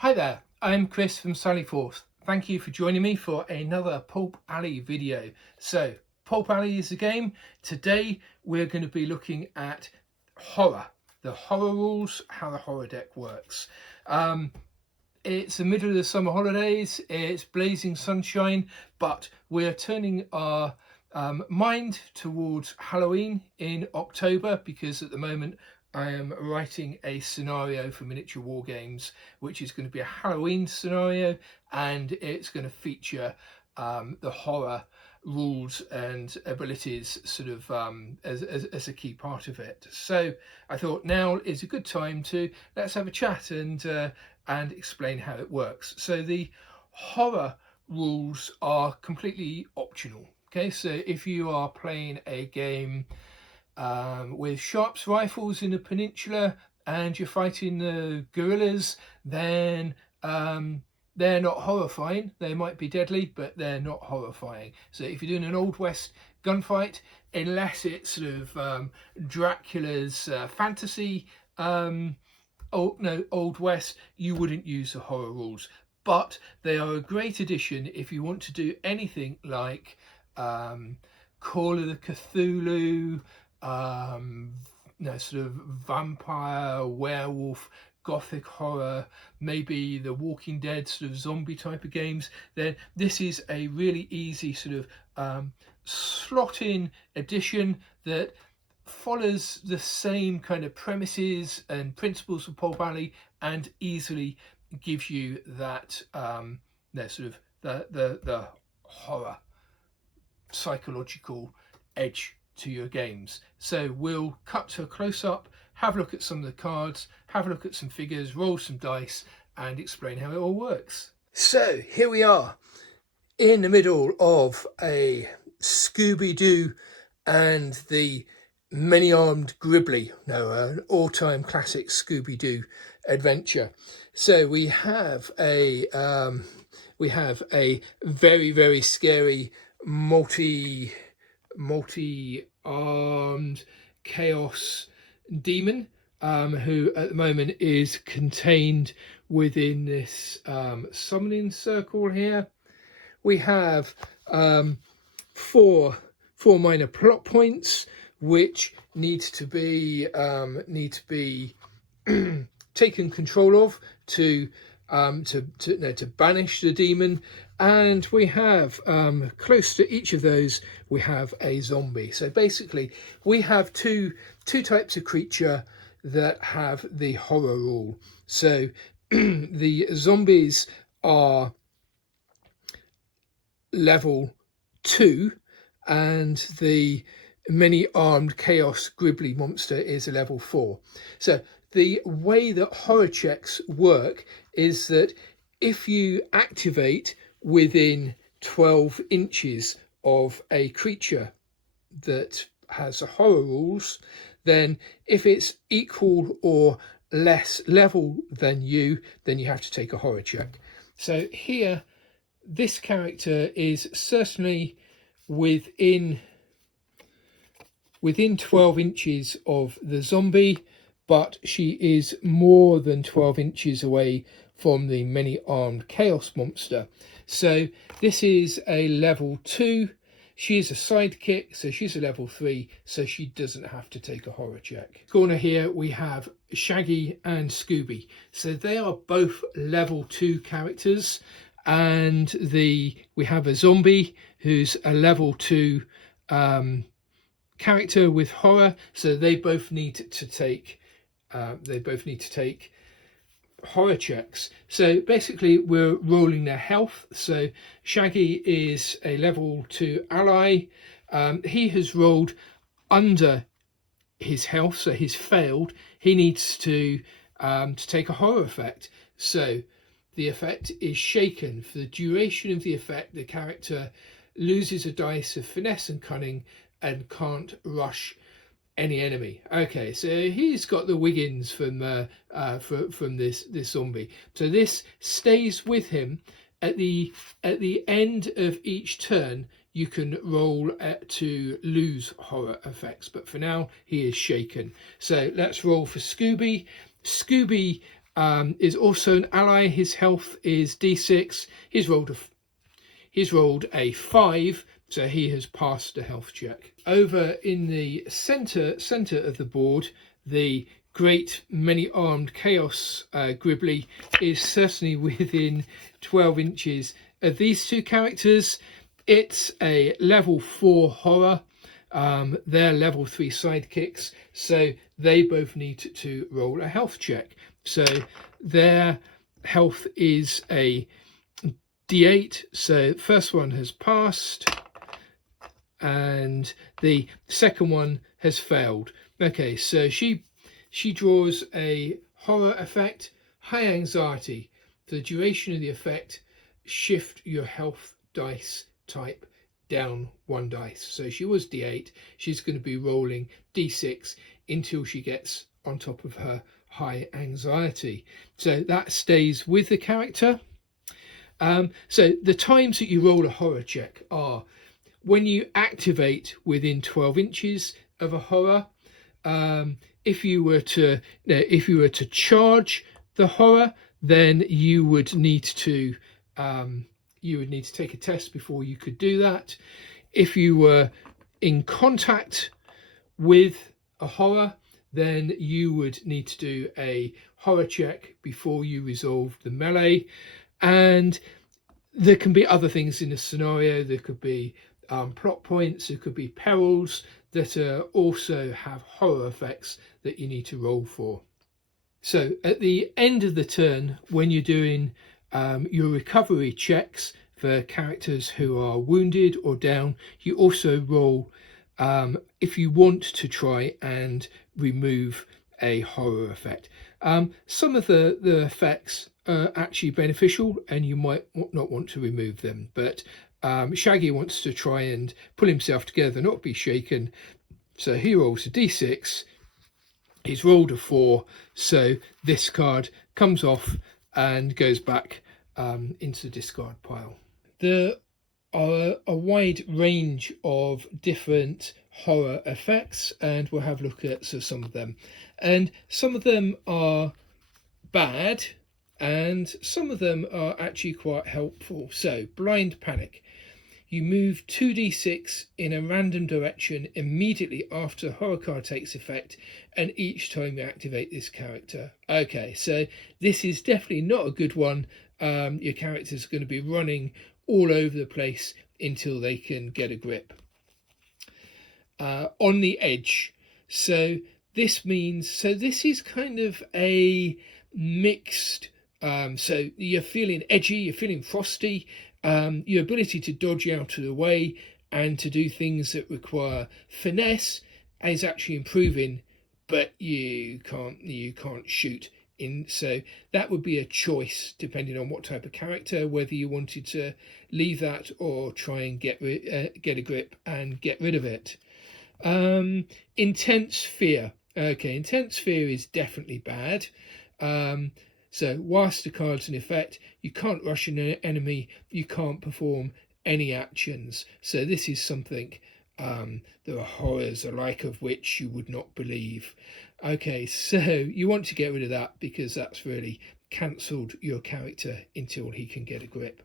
Hi there, I'm Chris from Sallyforth. Thank you for joining me for another Pulp Alley video. So, Pulp Alley is the game. Today we're going to be looking at horror, the horror rules, how the horror deck works. It's the middle of the summer holidays, it's blazing sunshine, but we're turning our mind towards Halloween in October because at the moment I am writing a scenario for miniature war games, which is going to be a Halloween scenario, and it's going to feature the horror rules and abilities sort of as a key part of it. So I thought now is a good time to let's have a chat and explain how it works. So the horror rules are completely optional. Okay, so if you are playing a game with Sharps rifles in the peninsula and you're fighting the guerrillas, then they're not horrifying. They might be deadly, but they're not horrifying. So if you're doing an Old West gunfight, unless it's sort of Dracula's fantasy, Old West, you wouldn't use the horror rules. But they are a great addition if you want to do anything like Call of the Cthulhu, sort of vampire, werewolf, Gothic horror, maybe the Walking Dead sort of zombie type of games, then this is a really easy sort of slot in addition that follows the same kind of premises and principles of Pulp Alley and easily gives you that sort of the horror psychological edge to your games. So we'll cut to a close-up, have a look at some of the cards, have a look at some figures, roll some dice and explain how it all works. So here we are in the middle of a Scooby-Doo and the Many-armed Gribbly, an all-time classic Scooby-Doo adventure. So we have a very, very scary multi-armed chaos demon who at the moment is contained within this summoning circle here. We have four minor plot points which need to be taken control of to banish the demon, and we have close to each of those we have a zombie. So basically we have two types of creature that have the horror rule. So the zombies are level 2 and the Many-armed Chaos Gribbly monster is a level 4. So the way that horror checks work is that if you activate within 12 inches of a creature that has the horror rules, then if it's equal or less level than you, then you have to take a horror check. So here, this character is certainly within 12 inches of the zombie, but she is more than 12 inches away from the Many-armed Chaos monster. So this is a level 2. She is a sidekick, so she's a level 3, so she doesn't have to take a horror check. Corner here we have Shaggy and Scooby. So they are both level 2 characters, and we have a zombie who's a level 2 character with horror, so they both need to take horror checks. So basically we're rolling their health. So Shaggy is a level 2 ally. He has rolled under his health, so he's failed. He needs to take a horror effect. So the effect is shaken. For the duration of the effect, the character loses a dice of finesse and cunning and can't rush any enemy. Okay, so he's got the Wiggins from this zombie. So this stays with him. At the end of each turn, you can roll to lose horror effects, but for now he is shaken. So let's roll for Scooby. Scooby is also an ally. His health is D6. He's rolled a 5, so he has passed a health check. Over in the center of the board, the great many-armed Chaos Gribbly is certainly within 12 inches of these two characters. It's a level 4 horror. They're level 3 sidekicks, so they both need to roll a health check. So their health is a D8, so first one has passed and the second one has failed. Okay, so she draws a horror effect, high anxiety. For the duration of the effect, shift your health dice type down 1 dice. So she was D8, she's going to be rolling D6 until she gets on top of her high anxiety. So that stays with the character. So the times that you roll a horror check are when you activate within 12 inches of a horror. If you were to charge the horror, then you would need to take a test before you could do that. If you were in contact with a horror, then you would need to do a horror check before you resolve the melee. And there can be other things in the scenario. There could be plot points, there could be perils that also have horror effects that you need to roll for. So at the end of the turn, when you're doing your recovery checks for characters who are wounded or down, you also roll if you want to try and remove a horror effect. Some of the effects are actually beneficial and you might not want to remove them, but Shaggy wants to try and pull himself together, not be shaken, so he rolls a d6. He's rolled a 4, so this card comes off and goes back into the discard pile. There are a wide range of different horror effects, and we'll have a look at some of them. And some of them are bad, and some of them are actually quite helpful. So, blind panic. You move 2d6 in a random direction immediately after a horror card takes effect, and each time you activate this character. Okay, so this is definitely not a good one. Your characters are going to be running all over the place until they can get a grip. On the edge. So this is kind of a mixed. So you're feeling edgy, you're feeling frosty. Your ability to dodge out of the way and to do things that require finesse is actually improving, but you can't shoot in. So that would be a choice depending on what type of character, whether you wanted to leave that or try and get a grip and get rid of it. Intense fear. Okay, intense fear is definitely bad. So whilst the card's in effect, you can't rush an enemy, you can't perform any actions. So this is something, there are horrors the like of which you would not believe. Okay, so you want to get rid of that because that's really cancelled your character until he can get a grip.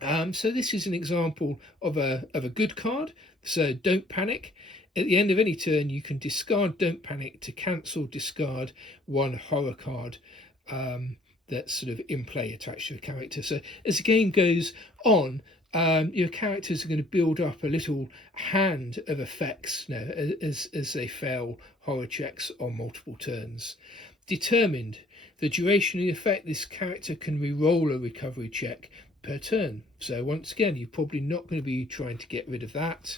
So this is an example of a good card. So don't panic. At the end of any turn, you can discard Don't Panic to cancel, discard one horror card that's sort of in play attached to a character. So as the game goes on, your characters are going to build up a little hand of effects now as they fail horror checks on multiple turns. Determined. The duration of the effect, this character can re-roll a recovery check per turn. So once again, you're probably not going to be trying to get rid of that.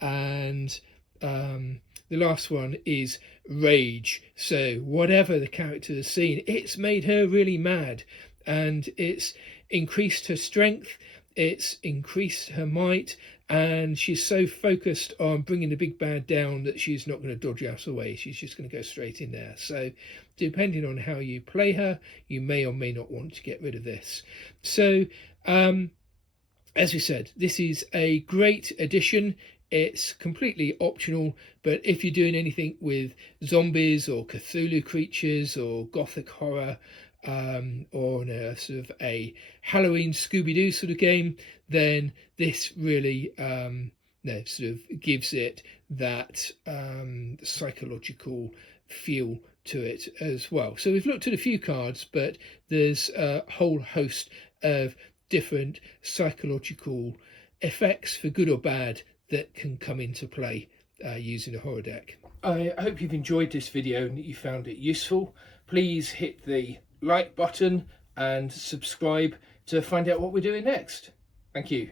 And the last one is rage. So whatever the character has seen, it's made her really mad, and it's increased her strength, it's increased her might, and she's so focused on bringing the big bad down that she's not going to dodge out of the way. She's just going to go straight in there. So depending on how you play her, you may or may not want to get rid of this. So as we said, this is a great addition It's completely optional, but if you're doing anything with zombies or Cthulhu creatures or Gothic horror, or in a sort of a Halloween Scooby-Doo sort of game, then this really sort of gives it that psychological feel to it as well. So we've looked at a few cards, but there's a whole host of different psychological effects, for good or bad, that can come into play using a horror deck. I hope you've enjoyed this video and that you found it useful. Please hit the like button and subscribe to find out what we're doing next. Thank you.